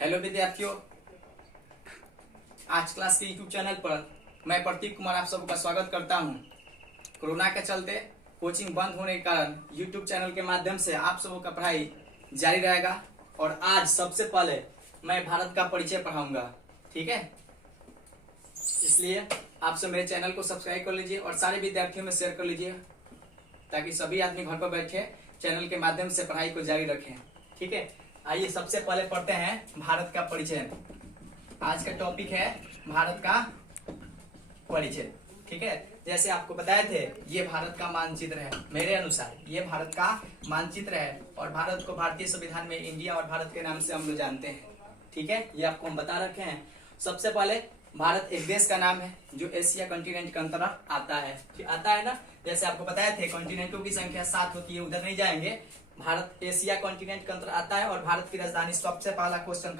Hello विद्यार्थियों, आज class के यूट्यूब चैनल पर मैं प्रतीक कुमार आप सबका स्वागत करता हूं। कोरोना के चलते कोचिंग बंद होने के कारण यूट्यूब चैनल के माध्यम से आप सबों का पढ़ाई जारी रहेगा और आज सबसे पहले मैं भारत का परिचय पढ़ाऊंगा। ठीक है, इसलिए आप सब मेरे चैनल को सब्सक्राइब कर लीजिए और सारे विद्यार्थियों में शेयर कर लीजिए ताकि सभी आदमी घर पर बैठे चैनल के माध्यम से पढ़ाई को जारी रखें। ठीक है, आइए सबसे पहले पढ़ते हैं भारत का परिचय। आज का टॉपिक है भारत का परिचय। ठीक है, जैसे आपको बताए थे ये भारत का मानचित्र है। मेरे अनुसार ये भारत का मानचित्र है और भारत को भारतीय संविधान में इंडिया और भारत के नाम से हम लोग जानते हैं। ठीक है, ये आपको हम बता रखे हैं। सबसे पहले भारत एक देश का नाम है जो एशिया कॉन्टिनेंट के अंतर्गत आता है ना। जैसे आपको बताए थे कॉन्टिनेंटों की संख्या 7 होती है, उधर नहीं जाएंगे। भारत एशिया कॉन्टिनेंट के अंतर्गत आता है और भारत की राजधानी सबसे पहला क्वेश्चन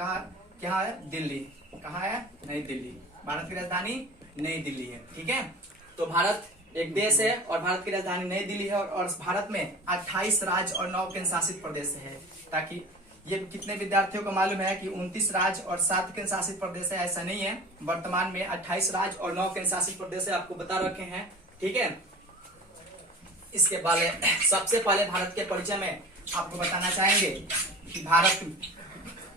क्या है? दिल्ली। कहाँ है? नई दिल्ली। भारत की राजधानी नई दिल्ली है। ठीक है, तो भारत एक देश है और भारत की राजधानी नई दिल्ली है और भारत में 28 राज्य और 9 केंद्र शासित प्रदेश है। ताकि ये कितने विद्यार्थियों को मालूम है कि 29 राज्य और 7 केंद्र शासित प्रदेश है, ऐसा नहीं है। वर्तमान में 28 राज्य और 9 केंद्र शासित प्रदेश है, आपको बता रखे हैं। ठीक है, इसके बाद सबसे पहले भारत के परिचय में आपको बताना चाहेंगे कि भारत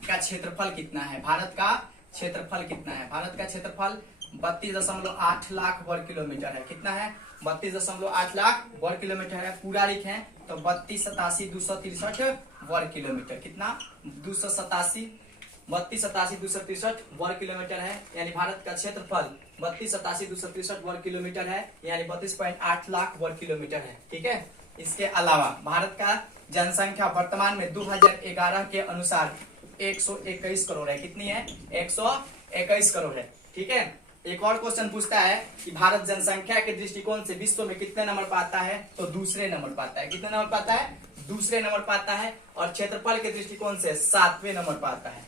का क्षेत्रफल कितना है। भारत का क्षेत्रफल कितना है? भारत का क्षेत्रफल 32.8 लाख वर्ग किलोमीटर है। कितना है? 32.8 लाख वर्ग किलोमीटर है। पूरा लिखें तो 32,87,263 वर्ग किलोमीटर। कितना? 32,87,263 वर्ग किलोमीटर है। यानी भारत का क्षेत्रफल 32,87,263 वर्ग किलोमीटर है, यानी 32.8 लाख वर्ग किलोमीटर है। ठीक है, इसके अलावा भारत का जनसंख्या वर्तमान में 2011 के अनुसार 121 करोड़ है। कितनी है? 121 करोड़ है। ठीक है, एक और क्वेश्चन पूछता है कि भारत जनसंख्या के दृष्टिकोण से विश्व में कितने नंबर पाता है? तो दूसरे नंबर पाता है। कितने नंबर पाता है? दूसरे नंबर पाता है। और क्षेत्रफल के दृष्टिकोण से 7वें नंबर पाता है।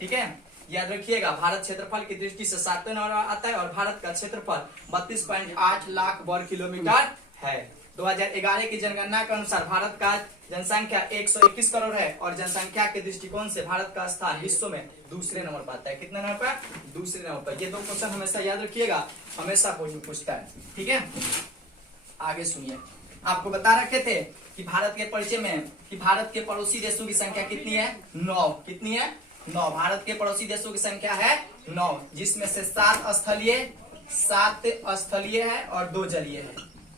ठीक है, याद रखिएगा, भारत क्षेत्रफल की दृष्टि से 7वें नंबर आता है और भारत का क्षेत्रफल 32.8 लाख वर्ग किलोमीटर है। 2011 की जनगणना के अनुसार भारत का जनसंख्या 121 करोड़ है और जनसंख्या के दृष्टिकोण से भारत का स्थान विश्व में दूसरे नंबर पाता है। कितने नंबर पर? दूसरे नंबर पर। ये दो क्वेश्चन हमेशा याद रखिएगा, हमेशा कोई पूछता है। ठीक है, आगे सुनिए। आपको बता रखे थे कि भारत के परिचय में कि भारत के पड़ोसी देशों की संख्या कितनी है? 9। कितनी है? 9। भारत के पड़ोसी देशों की संख्या है 9, जिसमें से 7 स्थलीय है और 2 जलीय है।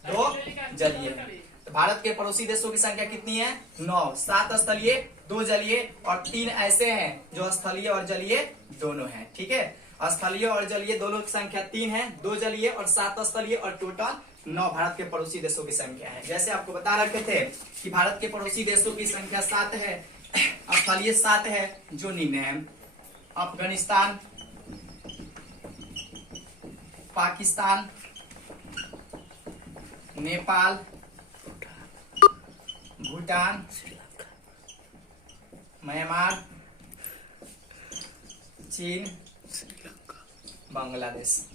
2 जलीय है। तो भारत के पड़ोसी देशों की संख्या कितनी है? 9। 7 स्थलीय, 2 जलीय और 3 ऐसे हैं जो स्थलीय और जलीय दोनों हैं। ठीक है, स्थलीय और जलीय दोनों की संख्या 3 है, 2 जलीय और 7 स्थलीय और टोटल 9 भारत के पड़ोसी देशों की संख्या है। जैसे आपको बता रखे थे कि भारत के पड़ोसी देशों की संख्या 7 है, स्थलीय 7 है जो निम्न है: अफगानिस्तान, पाकिस्तान, नेपाल, भूटान, म्यांमार, चीन, बांग्लादेश।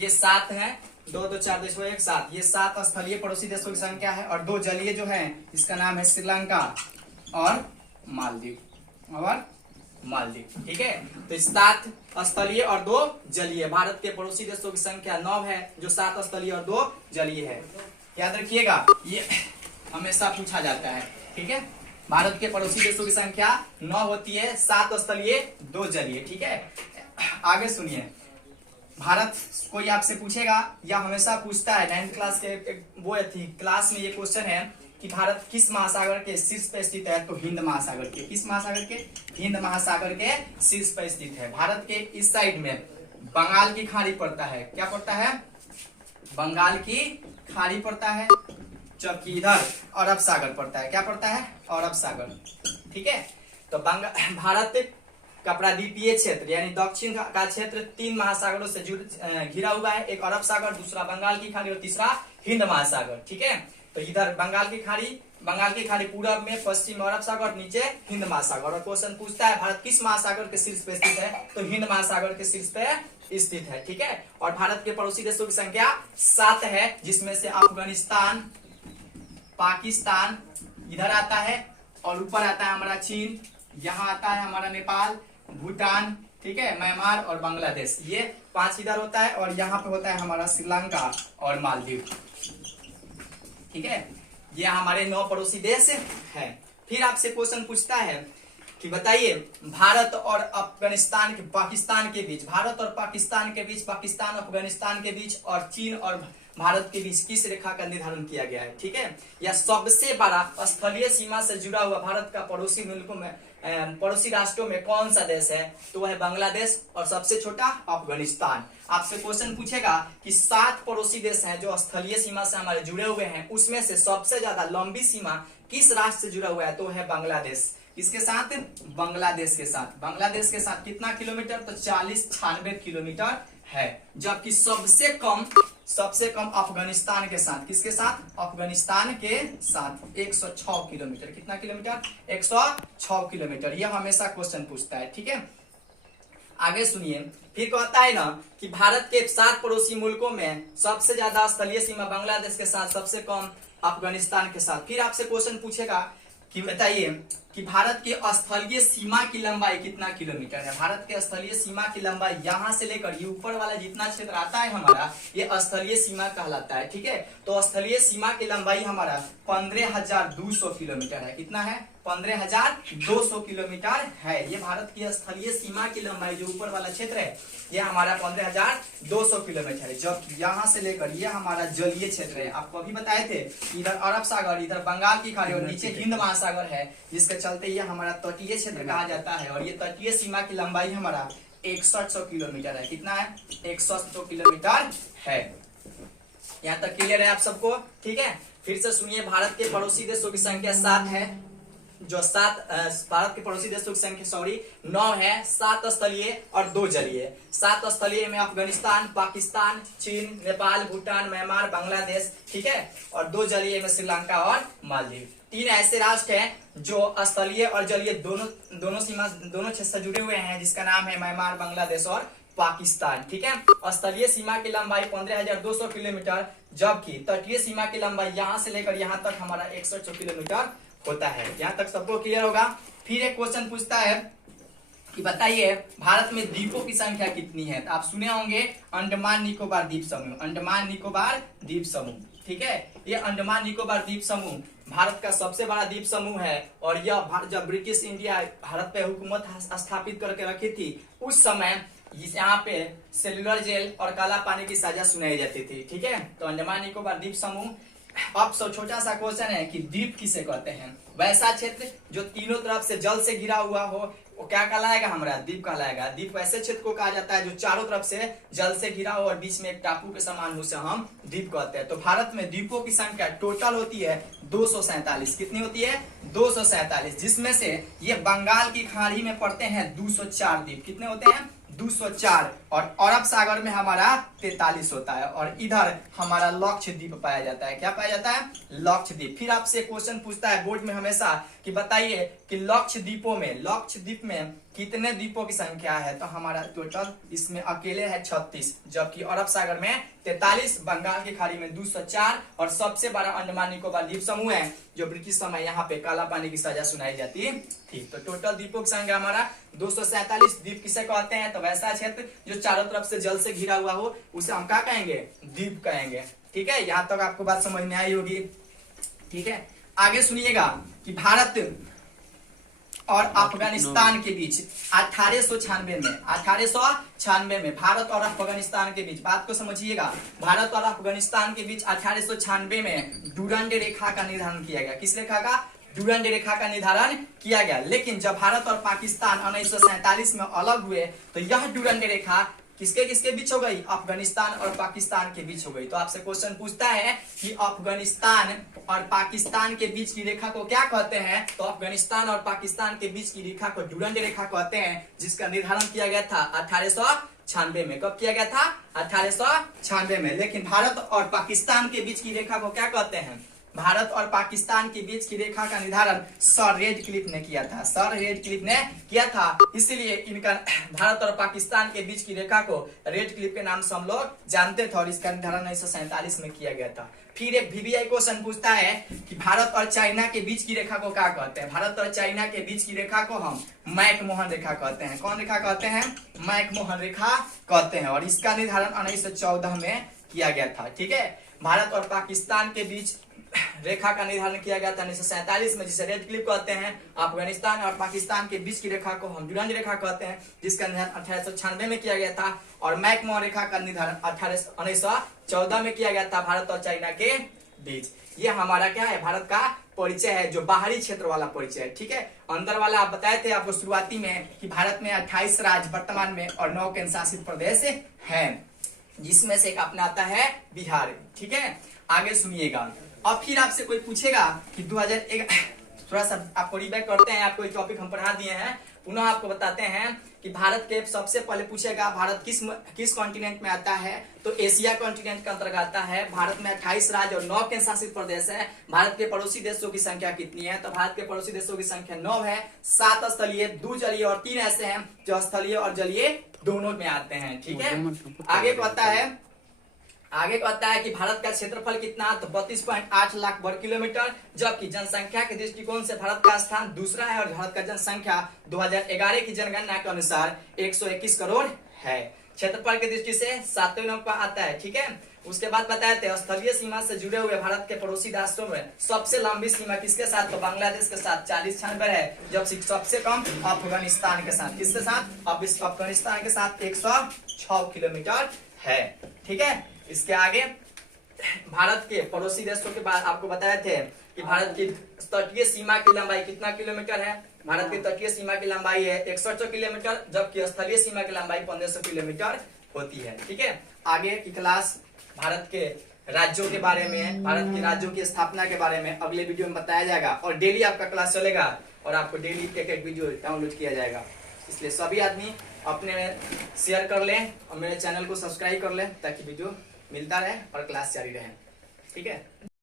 ये 7 हैं। 2 2 4 देशों 1 7। ये 7 स्थलीय पड़ोसी देशों की संख्या है और 2 जलीय जो है इसका नाम है श्रीलंका और मालदीव। ठीक है, तो 7 स्थलीय और 2 जलीय भारत के पड़ोसी देशों की संख्या 9 है, जो 7 स्थलीय और 2 जलीय है। याद रखिएगा, ये हमेशा पूछा जाता है। ठीक है, भारत के पड़ोसी देशों की संख्या 9 होती है, 7 स्थलीय 2 जलीय। ठीक है, आगे सुनिए। भारत कोई आपसे पूछेगा या हमेशा पूछता है, 9th क्लास के वो थी क्लास में ये क्वेश्चन है कि भारत किस महासागर के शीर्ष पर स्थित है? तो हिंद महासागर के। किस महासागर के? हिंद महासागर के शीर्ष पर स्थित है। भारत के इस साइड में बंगाल की खाड़ी पड़ता है। क्या पड़ता है? बंगाल की खाड़ी पड़ता है, जबकि इधर अरब सागर पड़ता है। क्या पड़ता है? अरब सागर। ठीक है, तो भारत का प्रायद्वीपीय क्षेत्र यानी दक्षिण का क्षेत्र 3 महासागरों से घिरा हुआ है। एक अरब सागर, दूसरा बंगाल की खाड़ी और तीसरा हिंद महासागर। ठीक है, तो इधर बंगाल की खाड़ी पूरब में, पश्चिम में अरब सागर, नीचे हिंद महासागर। और क्वेश्चन पूछता है भारत किस महासागर के शीर्ष पे स्थित है? तो हिंद महासागर के शीर्ष पे स्थित है। ठीक है, और भारत के पड़ोसी देशों की संख्या 7 है, जिसमें से अफगानिस्तान, पाकिस्तान इधर आता है और ऊपर आता है हमारा चीन, यहाँ आता है हमारा नेपाल, भूटान, ठीक है, म्यांमार और बांग्लादेश, ये 5 इधर होता है, और यहाँ पे होता है हमारा श्रीलंका और मालदीव, ठीक है। ये हमारे 9 पड़ोसी देश है। फिर आपसे क्वेश्चन पूछता है कि बताइए भारत और अफगानिस्तान के पाकिस्तान के बीच, भारत और पाकिस्तान के बीच, पाकिस्तान अफगानिस्तान के बीच और चीन और भारत के बीच किस रेखा का निर्धारण किया गया है, ठीक है। यह सबसे बड़ा स्थलीय सीमा से जुड़ा हुआ भारत का पड़ोसी मुल्कों में पड़ोसी राष्ट्रों में कौन सा देश है, तो वह है बांग्लादेश, और सबसे छोटा अफगानिस्तान। आपसे क्वेश्चन पूछेगा कि 7 पड़ोसी देश हैं जो स्थलीय सीमा से हमारे जुड़े हुए हैं, उसमें से सबसे ज्यादा लंबी सीमा किस राष्ट्र से जुड़ा हुआ है, तो है बांग्लादेश। इसके साथ बांग्लादेश के साथ, बांग्लादेश के साथ कितना किलोमीटर, तो 40-96 किलोमीटर है। जबकि सबसे कम अफगानिस्तान के साथ, किसके साथ, अफगानिस्तान के साथ 106 किलोमीटर, कितना किलोमीटर, 106 किलोमीटर। यह हमेशा क्वेश्चन पूछता है, ठीक है। आगे सुनिए, फिर कहता है ना कि भारत के 7 पड़ोसी मुल्कों में सबसे ज्यादा स्थलीय सीमा बांग्लादेश के साथ, सबसे कम अफगानिस्तान के साथ। फिर आपसे क्वेश्चन पूछेगा कि बताइए कि भारत के स्थलीय सीमा की लंबाई कितना किलोमीटर है। भारत के स्थलीय सीमा की लंबाई यहां से लेकर ये ऊपर वाला जितना क्षेत्र आता है हमारा, ये स्थलीय सीमा कहलाता है, ठीक है। तो स्थलीय सीमा की लंबाई हमारा 15,200 किलोमीटर है। कितना है, 15,200 किलोमीटर है। ये भारत की स्थलीय सीमा की लंबाई जो ऊपर वाला क्षेत्र है, ये हमारा 15,200 किलोमीटर है। जब यहाँ से लेकर ये हमारा जलीय क्षेत्र है, आपको अभी बताए थे, इधर अरब सागर, इधर बंगाल की खाड़ी और नीचे हिंद महासागर है, जिसके चलते ये हमारा तटीय क्षेत्र कहा जाता है। और ये तटीय सीमा की लंबाई हमारा 6100 किलोमीटर है। कितना है, 6100 किलोमीटर है। यहाँ तक क्लियर है आप सबको, ठीक है। फिर से सुनिए, भारत के पड़ोसी देशों की संख्या 7 है, जो 7 भारत के पड़ोसी देशों की संख्या 9 है। 7 स्थलीय और 2 जलीय। 7 स्थलीय में अफगानिस्तान, पाकिस्तान, चीन, नेपाल, भूटान, म्यांमार, बांग्लादेश, ठीक है। और 2 जलीय में श्रीलंका और मालदीव। 3 ऐसे राष्ट्र हैं जो स्थलीय और जलीय दोनों क्षेत्र से जुड़े हुए हैं, जिसका नाम है म्यांमार, बांग्लादेश और पाकिस्तान, ठीक है। स्थलीय सीमा की लंबाई 15,200 किलोमीटर, जबकि तटीय सीमा की लंबाई यहाँ से लेकर यहाँ तक हमारा 106 किलोमीटर होता है। यहाँ तक सबको क्लियर होगा। फिर एक क्वेश्चन पूछता है कि बताइए भारत में द्वीपों की संख्या कितनी है। तो आप सुने होंगे अंडमान निकोबार द्वीप समूह, अंडमान निकोबार द्वीप समूह, ठीक है। ये अंडमान निकोबार द्वीप समूह भारत का सबसे बड़ा द्वीप समूह है। और यह जब ब्रिटिश इंडिया भारत पे हुकूमत स्थापित करके रखी थी, उस समय यहाँ पे सेलुलर जेल और काला पानी की सजा सुनाई जाती थी, ठीक है। तो अंडमान निकोबार द्वीप समूह। अब छोटा सा क्वेश्चन है कि द्वीप किसे कहते हैं। वैसा क्षेत्र जो तीनों तरफ से जल से घिरा हुआ हो, वो क्या कहलाएगा, हमारा द्वीप कहलाएगा। द्वीप वैसे क्षेत्र को कहा जाता है जो चारों तरफ से जल से घिरा हो और बीच में एक टापू के समान, उसे हम द्वीप कहते हैं। तो भारत में द्वीपों की संख्या टोटल होती है 247। कितनी होती है, 247, जिसमें से ये बंगाल की खाड़ी में पड़ते हैं 204 द्वीप। कितने होते हैं, 204। और अरब सागर में हमारा 43 होता है। और इधर हमारा लक्षद्वीप पाया जाता है। क्या पाया जाता है, लक्षद्वीप। फिर आपसे क्वेश्चन पूछता है बोर्ड में हमेशा कि बताइए कि लक्षद्वीप में कितने द्वीपों की संख्या है। तो हमारा टोटल इसमें अकेले है 36, जबकि अरब सागर में 43, बंगाल की खाड़ी में 204 और सबसे बड़ा अंडमान निकोबार द्वीप समूह है, जो ब्रिटिश समय यहाँ पे काला पानी की सजा सुनाई जाती थी। तो टोटल द्वीपों की संख्या हमारा 247। द्वीप किसे कहते हैं, तो वैसा क्षेत्र जो चारों तरफ से जल से घिरा हुआ हो, उसे हम क्या कहेंगे, द्वीप कहेंगे, ठीक है। यहाँ तक आपको बात समझ में आई होगी, ठीक है। आगे सुनिएगा कि भारत और अफगानिस्तान के बीच 1896 में भारत और अफगानिस्तान के बीच, बात को समझिएगा, भारत और अफगानिस्तान के बीच 1896 में डुरंड रेखा का निर्धारण किया गया। किस रेखा का, डुरंड रेखा का निर्धारण किया गया। लेकिन जब भारत और पाकिस्तान 1947 में अलग हुए, तो यह डुरंड रेखा किसके किसके बीच हो गई, अफगानिस्तान और पाकिस्तान के बीच हो गई। तो आपसे क्वेश्चन पूछता है कि अफगानिस्तान और पाकिस्तान के बीच की रेखा को क्या कहते हैं। तो अफगानिस्तान और पाकिस्तान के बीच की रेखा को डुरंड रेखा कहते हैं, जिसका निर्धारण किया गया था 1896 में। कब किया गया था, 1896 में। लेकिन भारत और पाकिस्तान के बीच की रेखा को क्या कहते हैं, भारत और पाकिस्तान के बीच की रेखा का निर्धारण सर रेडक्लिफ ने किया था। सर रेडक्लिफ ने किया था, इसीलिए इनका भारत और पाकिस्तान के बीच की रेखा को रेडक्लिफ के नाम से हम लोग जानते थे और इसका निर्धारण 1947 में किया गया था। फिर एक VVI क्वेश्चन पूछता है कि भारत और चाइना के बीच की रेखा को क्या कहते हैं। भारत और चाइना के बीच की रेखा को हम मैकमोहन रेखा कहते हैं। कौन रेखा कहते हैं? मैकमोहन रेखा कहते हैं और इसका निर्धारण 1914 में किया गया था। ठीक है, भारत और पाकिस्तान के बीच रेखा का निर्धारण किया गया था 1947 में, जिसे रेडक्लिफ कहते हैं। अफगानिस्तान और पाकिस्तान के बीच की रेखा को हम डुरंड रेखा कहते हैं, जिसका निर्धारण 1896 में किया गया था और मैकमोहन रेखा का निर्धारण 1914 में किया गया था भारत और चाइना के बीच। ये हमारा क्या है? भारत का परिचय है, जो बाहरी क्षेत्र वाला परिचय है। ठीक है, अंदर वाला आप बताए थे आपको शुरुआती में कि भारत में 28 राज्य वर्तमान में और 9 केंद्र शासित प्रदेश है, जिसमें से एक अपना आता है बिहार। ठीक है, आगे सुनिएगा। अब फिर आपसे कोई पूछेगा कि 2001, थोड़ा सा आपको रिबैक करते हैं, आपको टॉपिक हम पढ़ा दिए हैं, पुनः आपको बताते हैं कि भारत के सबसे पहले पूछेगा भारत किस कॉन्टिनेंट में आता है, तो एशिया कॉन्टिनेंट के अंतर्गत आता है। भारत में 28 राज्य और 9 केंद्र शासित प्रदेश है। भारत के पड़ोसी देशों की संख्या कितनी है? तो भारत के पड़ोसी देशों की संख्या 9 है। 7 स्थलीय, 2 जलीय और 3 ऐसे हैं जो स्थलीय और जलीय दोनों में आते हैं। ठीक है, आगे कहता है कि भारत का क्षेत्रफल कितना? तो 32.8 लाख वर्ग किलोमीटर, जबकि जनसंख्या के दृष्टिकोण से भारत का स्थान दूसरा है और भारत का जनसंख्या 2011 की जनगणना के अनुसार 121 करोड़ है। क्षेत्रफल की दृष्टि से 7वें नंबर पर आता है। ठीक है, उसके बाद बताए थे स्थलीय सीमा से जुड़े हुए भारत के पड़ोसी राष्ट्रों में सबसे लंबी सीमा किसके साथ? तो बांग्लादेश के साथ 4096 है, जब सबसे कम अफगानिस्तान के साथ। किसके साथ? अफगानिस्तान के साथ 106 किलोमीटर है। ठीक है, इसके आगे भारत के पड़ोसी देशों के बाद आपको बताए थे कि भारत की तटीय सीमा की लंबाई कितना किलोमीटर है? भारत की तटीय सीमा की लंबाई है 106 किलोमीटर, जबकि स्थलीय सीमा की लंबाई 1500 किलोमीटर होती है। ठीक है, आगे की क्लास भारत के राज्यों के बारे में, भारत के राज्यों की स्थापना के बारे में अगले वीडियो में बताया जाएगा और डेली आपका क्लास चलेगा और आपको डेली एक वीडियो डाउनलोड किया जाएगा। इसलिए सभी आदमी अपने में शेयर कर लें और मेरे चैनल को सब्सक्राइब कर लें ताकि वीडियो मिलता रहे और क्लास जारी रहे। ठीक है।